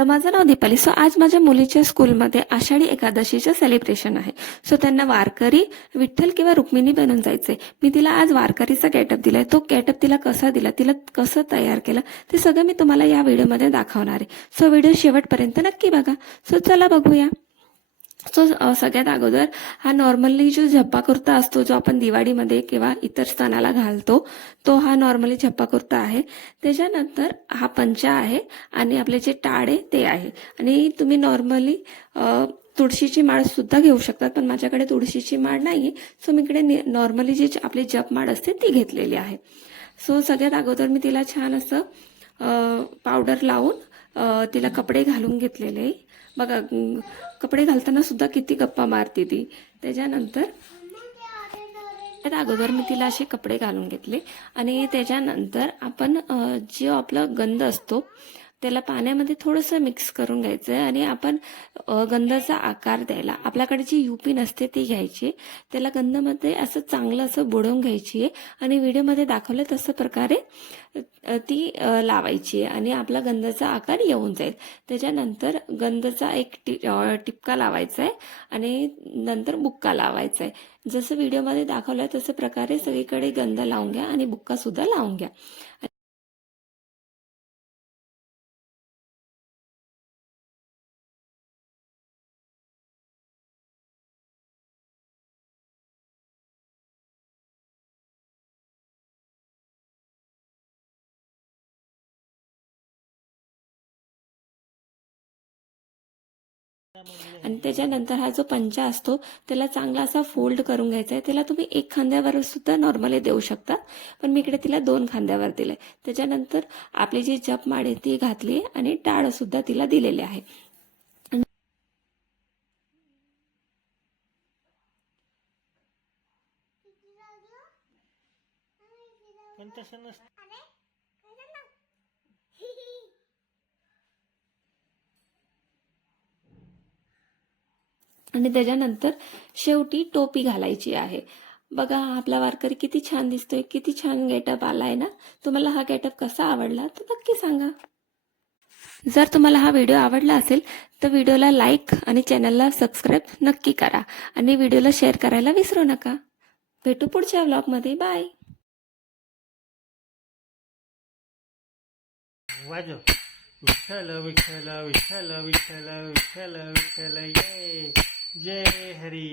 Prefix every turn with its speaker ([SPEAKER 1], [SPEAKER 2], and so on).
[SPEAKER 1] तर माझं नाव दीपाली. सो आज माझ्या मुलीच्या स्कूलमध्ये आषाढी एकादशीचं सेलिब्रेशन आहे. सो त्यांना वारकरी विठ्ठल किंवा रुक्मिणी बनून जायचंय. मी तिला आज वारकरीचा गेटअप दिलाय. तो गेटअप तिला कसा दिला? तिला कसं तयार केलं? ते सगळं मी तुम्हाला या व्हिडिओमध्ये दाखवणार आहे. सो व्हिडिओ शेवटपर्यंत नक्की बघा. सो चला बघूया. सो सगळ्यात अगोदर हा नॉर्मली जो झप्पा कुर्ता असतो जो आपण दिवाळीमध्ये किंवा इतर सणाला घालतो तो हा नॉर्मली झप्पा कुर्ता आहे. त्याच्यानंतर हा पंचा आहे आणि आपले जे टाळ आहे ते आहे. आणि तुम्ही नॉर्मली तुळशीची माळ सुद्धा घेऊ शकतात पण माझ्याकडे तुळशीची माळ नाही सो मी इकडे नॉर्मली जी आपली जप माळ असते ती घेतलेली आहे. सो सगळ्यात अगोदर मी तिला छान असं पावडर लावून तिला कपडे घालून घेतलेले. बघा कपडे घालताना सुद्धा किती गप्पा मारते ती. त्याच्यानंतर त्यात अगोदर मी तिला असे कपडे घालून घेतले. आणि त्याच्यानंतर आपण जो आपला गंध असतो त्याला पाण्यामध्ये थोडंसं मिक्स करून घ्यायचं आहे आणि आपण गंधाचा आकार द्यायला आपल्याकडे जी युपी नसते ती घ्यायची. त्याला गंधामध्ये असं चांगलं असं बुडवून घ्यायची आहे आणि व्हिडिओमध्ये दाखवलं तसं प्रकारे ती लावायची आहे आणि आपला गंधाचा आकार येऊन जाईल. त्याच्यानंतर गंधाचा एक टि टिपका लावायचा आहे आणि नंतर बुक्का लावायचा आहे जसं व्हिडिओमध्ये दाखवलं तसं प्रकारे सगळीकडे गंध लावून घ्या आणि बुक्कासुद्धा लावून घ्या. आणि त्याच्यानंतर हा जो पंचा असतो त्याला चांगला असा फोल्ड करून घ्यायचा आहे. त्याला तुम्ही एक खांद्यावर सुद्धा नॉर्मली देऊ शकता पण मी इकडे तिला दोन खांद्यावर दिलंय. त्याच्यानंतर आपली जी जप माळ आहे ती घातली आणि टाळ सुद्धा तिला दिलेले आहे.
[SPEAKER 2] पण तसं नसतं.
[SPEAKER 1] आणि त्याच्यानंतर शेवटी टोपी घालायची आहे. बघा आपला वारकरी किती छान दिसतोय किती छान गेटअप आलाय ना? तुम्हाला हा गेटअप कसा आवडला? तर नक्की सांगा. जर तुम्हाला हा व्हिडिओ आवडला असेल तर व्हिडिओला लाईक आणि चॅनलला सबस्क्राईब नक्की करा. आणि व्हिडिओला शेअर करायला विसरू नका. भेटू पुढच्या व्लॉगमध्ये बाय
[SPEAKER 2] विठ्ठल विठ्ठल विठ्ठल विठ्ठल विठ्ठल विठ्ठल ये. जय हरी